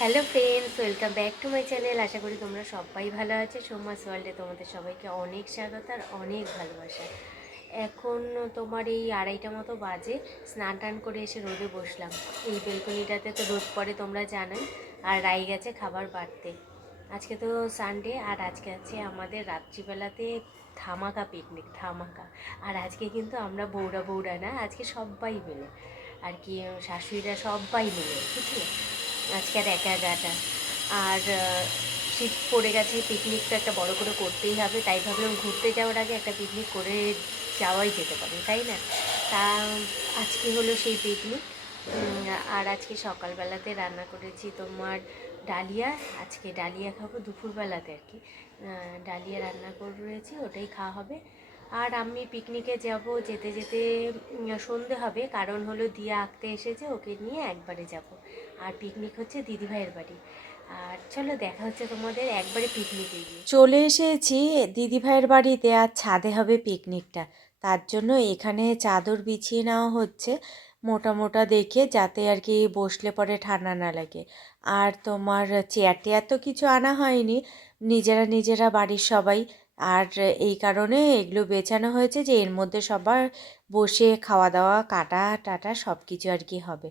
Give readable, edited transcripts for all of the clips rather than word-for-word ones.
Hello friends, welcome back to my channel. আশা করি তোমরা সবাই ভালো আছো। সোমাস ওয়ার্ল্ডে তোমাদের সবাইকে অনেক স্বাগত আর অনেক ভালোবাসা। এখন তোমার এই 2:30 মতো বাজে। স্নান টান করে এসে রোদে বসলাম। এই বেলকনিটাতে তো রোদ পড়ে তোমরা জানোই। আর রাই গেছে খাবার বাড়তে। আজকে তো সানডে, আর আজকে আছে আমাদের রাত্রিবেলাতে ধামাকা পিকনিক, ধামাকা। আর আজকে কিন্তু আমরা বউরা বউরা না, আজকে সবাই মিলে আর কি, শাশুড়িরা সবাই মিলে, বুঝলে। আজকে আর একা একাটা। আর শীত পড়ে গেছে, পিকনিক তো একটা বড় করে করতেই হবে, তাই ভাবলাম ঘুরতে যাওয়ার আগে একটা পিকনিক করে যাওয়াই যেতে পারে, তাই না? তা আজকে হলো সেই পিকনিক। আর আজকে সকালবেলাতে রান্না করেছি তোমার ডালিয়া। আজকে ডালিয়া খাবো দুপুরবেলাতে আর কি। ডালিয়া রান্না করেছি, ওটাই খাওয়া হবে। আর আমি পিকনিকে যাব, যেতে যেতে সন্ধে হবে, কারণ হলো দিয়া আঁকতে এসেছে, ওকে নিয়ে একবারে যাব। আর পিকনিক হচ্ছে দিদিভাইয়ের বাড়ি। আর চলো দেখা হচ্ছে তোমাদের একবারে পিকনিকে গিয়ে। চলে এসেছি দিদিভাইয়ের বাড়িতে, আর ছাদে হবে পিকনিকটা। তার জন্য এখানে চাদর বিছিয়ে নেওয়া হচ্ছে মোটা মোটা দেখে, যাতে আর কি বসলে পরে ঠান্ডা না লাগে। আর তোমার চেয়ার টেয়ার তো কিছু আনা হয়নি, নিজেরা নিজেরা বাড়ির সবাই। আর এই কারণে এগুলো বেছানো হয়েছে যে এর মধ্যে সবার বসে খাওয়া দাওয়া কাটা টাটা সব কিছু আর কি হবে।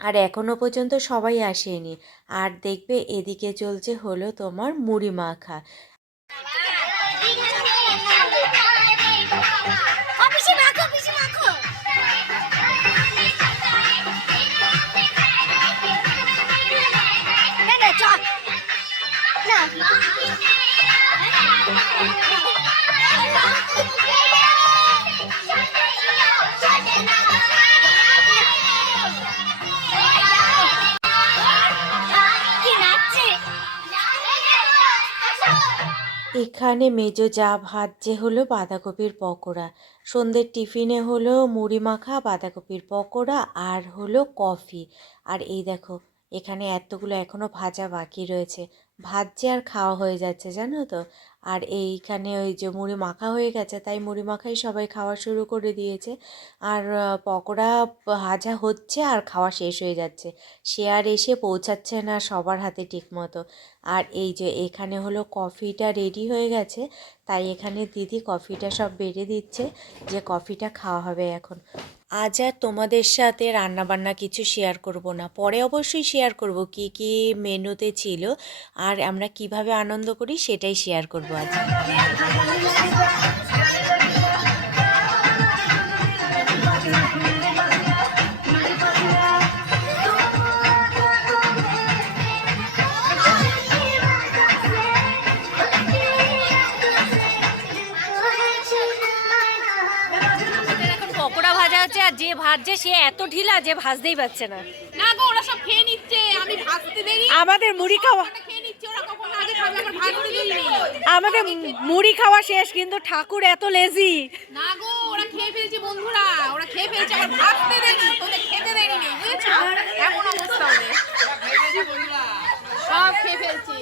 আর এখনও পর্যন্ত সবাই আসেনি। আর দেখবে এদিকে চলছে হলো তোমার মুড়ি মাখা। এখানে মেজো যা ভাজছে হলো বাঁধাকপির পকোড়া, সন্ধ্যের টিফিনে হলো মুড়ি মাখা, বাঁধাকপির পকোড়া আর হলো কফি। আর এই দেখো, এখানে এতগুলো এখনও ভাজা বাকি রয়েছে, ভাজছে আর খাওয়া হয়ে যাচ্ছে, জানো তো। আর এইখানে ওই যে মুড়ি মাখা হয়ে গেছে, তাই মুড়ি মাখাই সবাই খাওয়া শুরু করে দিয়েছে। আর পকোড়া ভাজা হচ্ছে আর খাওয়া শেষ হয়ে যাচ্ছে, সে আর এসে পৌঁছাচ্ছে না সবার হাতে ঠিক মতো। আর এই যে এখানে হলো কফিটা রেডি হয়ে গেছে, তাই এখানে দিদি কফিটা সব বেড়ে দিচ্ছে, যে কফিটা খাওয়া হবে এখন। আজ আর তোমাদের সাথে রান্নাবান্না কিছু শেয়ার করব না, পরে অবশ্যই শেয়ার করব কি কি মেনুতে ছিল আর আমরা কিভাবে আনন্দ করি, সেটাই শেয়ার করব আজ। পকোড়া ভাজা হচ্ছে, আর যে ভাজছে সে এত ঢিলা যে ভাজতেই পারছে না। না গো, ওরা সব খেয়ে নিচ্ছে, আমি ভাজতে দেরি। আমাদের মুড়ি খাওয়া খেয়ে নিচ্ছে, ওরা কখন আগে খাবে, আমার ভাজতে দেরি। আমাদের মুড়ি খাওয়া শেষ, কিন্তু ঠাকুর এত লেজি। না গো, ওরা খেয়ে ফেলছে বন্ধুরা, ওরা খেয়ে ফেলছে, আমার ভাজতে দেরি, তোদের খেতে দেরি নেই, বুঝেছো? এমন অবস্থা ওদের, সব খেয়ে ফেলছে।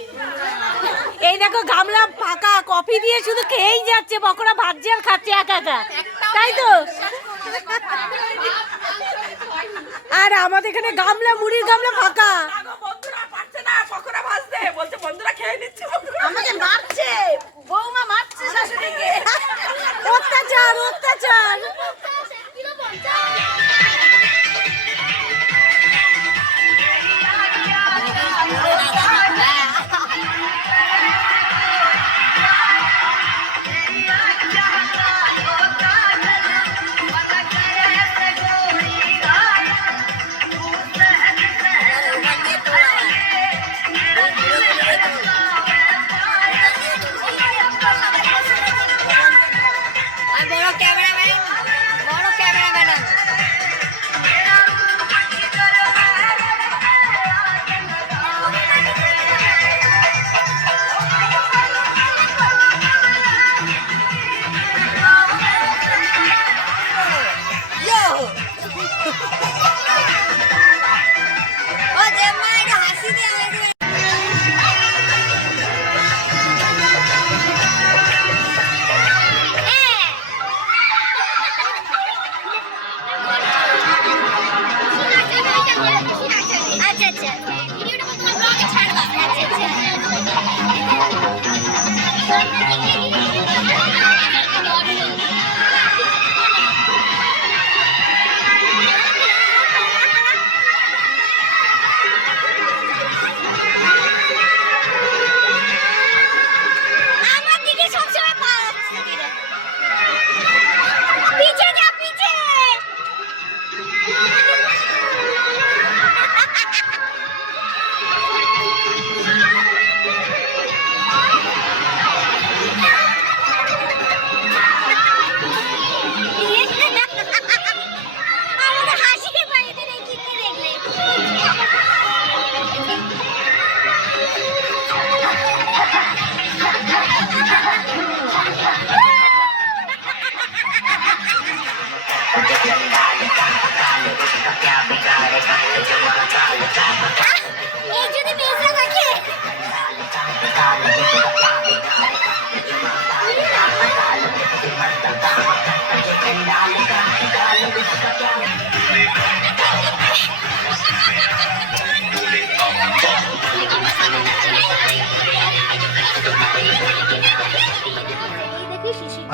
এই দেখো গামলা ফাঁকা, কফি দিয়ে শুধু খেয়েই যাচ্ছে, পকোড়া ভাজছে আর খাচ্ছে একা একা, তাই তো। আর আমাদের এখানে গামলা, মুড়ির গামলা ফাঁকা। আমাকে মারছে, বৌমা মারছে শাশুড়িকে, অত্যাচার অত্যাচার।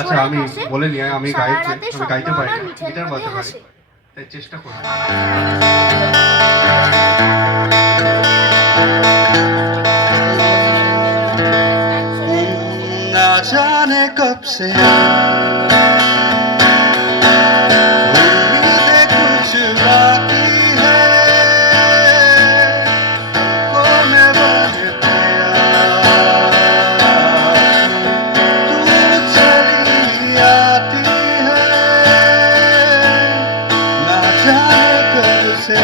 আচ্ছা আমি বলে নিই আমি সারা গাইতে রাতে আমি গাইতে পারি স্বপ্ন না, মিঠের গিটার মধ্যে বাজাতে পারি হাসে। তাই চেষ্টা করি। ना जाने कब से उम्मीदें कुछ बाकी है कोने बन तू चली आती है ना जाने कब से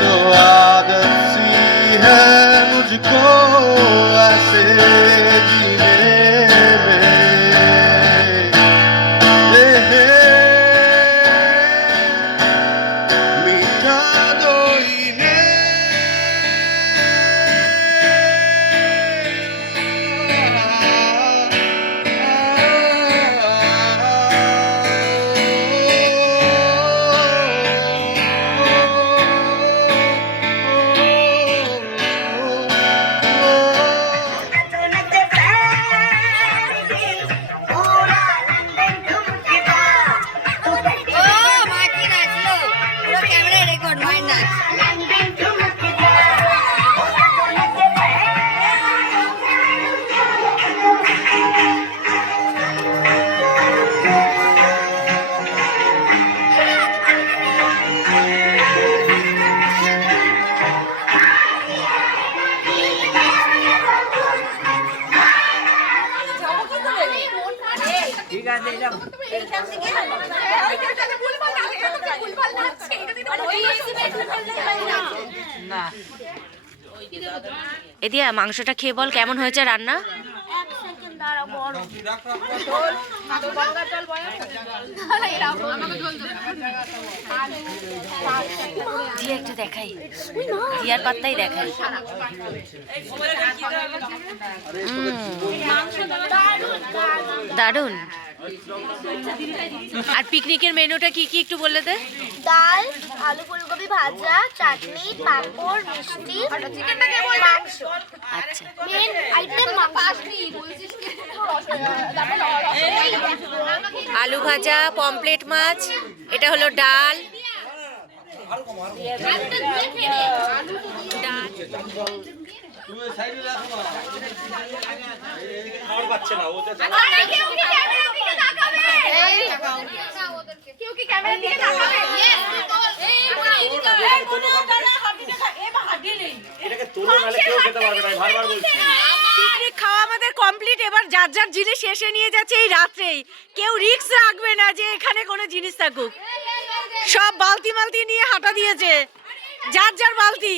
तो आदत सी है मुझको ऐसे जीने में मीठा दो इन्हें এদিয়া মাংসটা খেয়ে বল কেমন হয়েছে রান্না। এক সেকেন্ড দাঁড়া, গরম। দিয়ে একটু দেখাই, দিয়ার পাত্তাই দেখাই। দারুন। আর পিকনিকের মেনুটা কি কি একটু বলে দে। ডাল, আলু ফুলকপি ভাজা, চাটনি, পাঁপড়, মিষ্টি, মাংস। আচ্ছা, মেন আইটেম মাংস। আলু ভাজা, পমপ্লেট মাছ, এটা হলো ডাল। পিকনিক খাওয়া আমাদের কমপ্লিট। এবার যার যার জিনিস শেষে নিয়ে যাচ্ছে এই রাত্রেই। কেউ রিস্ক রাখবে না যে এখানে কোনো জিনিস থাকুক। সব বালতি মালতি নিয়ে হাঁটা দিয়েছে, যার যার বালতি।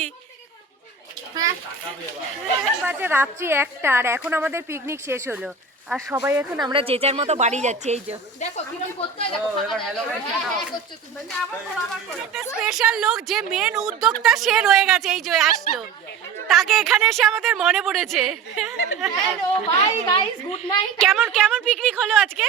বাজে রাত্রি 1টা, আর এখন আমাদের পিকনিক শেষ হলো। আর সবাই এখন আমরা যে যার মতো বাড়ি যাচ্ছি। এই যে একটা স্পেশাল লোক যে মেন উদ্যোক্তা সে রয়ে গেছে, এই যে আসলো, তাকে এখানে এসে আমাদের মনে পড়েছে। কেমন কেমন পিকনিক হলো আজকে?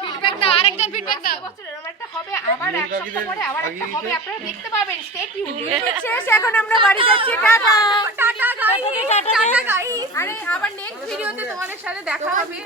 ফিডব্যাক দাও, আরেকজন ফিডব্যাক দাও। এরকম একটা হবে, আবার এক সপ্তাহ পরে আবার একটা হবে, আপনারা দেখতে পাবেন। Stay tuned. শেষ, এখন আমরা বাড়ি যাচ্ছি। Tata tata guys, tata guys. আরে আবার নেক্সট ভিডিওতে তোমাদের সাথে দেখা হবে।